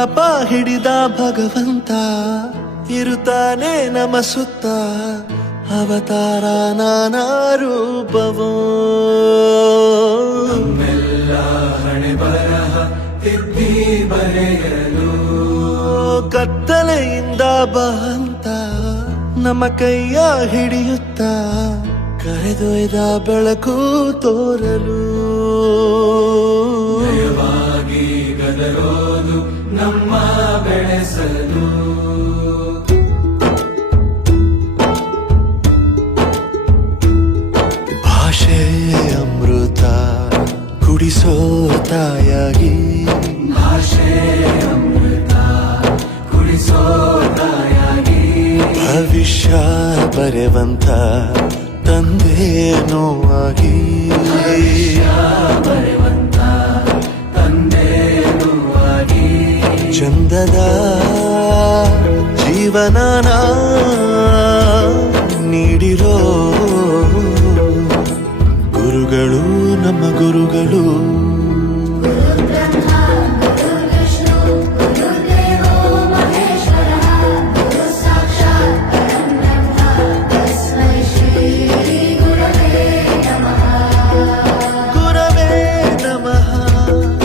ತಳಪ ಹಿಡಿದ ಭಗವಂತ ಇರುತ್ತಾನೆ ನಮ ಸುತ್ತ ಅವತಾರ ನಾನಾ ರೂಪವೋ ನಮ್ಮೆಲ್ಲ ಹಣೆ ಬರಹ ತಿದ್ದಿ ಬರೆಯಲು ಕತ್ತಲೆಯಿಂದ ಬಂತ ನಮ್ಮ ಕೈಯ ಹಿಡಿಯುತ್ತ ಕರೆದೊಯ್ದ ಬೆಳಕು ತೋರಲು ದಯವಾಗಿ ಗದರೋದು ನಮ್ಮ ಬೆಳೆಸಲು ಭಾಷೆ ಅಮೃತ ಕುಡಿಸೋ ತಾಯಾಗಿ ಭಾಷೆ ಅಮೃತ ಕುಡಿಸೋ ತಾಯಾಗಿ ಭವಿಷ್ಯ ಬರೆವಂತ ತಂದೇನೋ ಆಗಿ ಬರೆವಂತ ತಂದೇನೂ ಆಗಿ ಚಂದದ ಜೀವನನ ನೀಡಿರೋ ಗುರುಗಳು ನಮ್ಮ ಗುರುಗಳು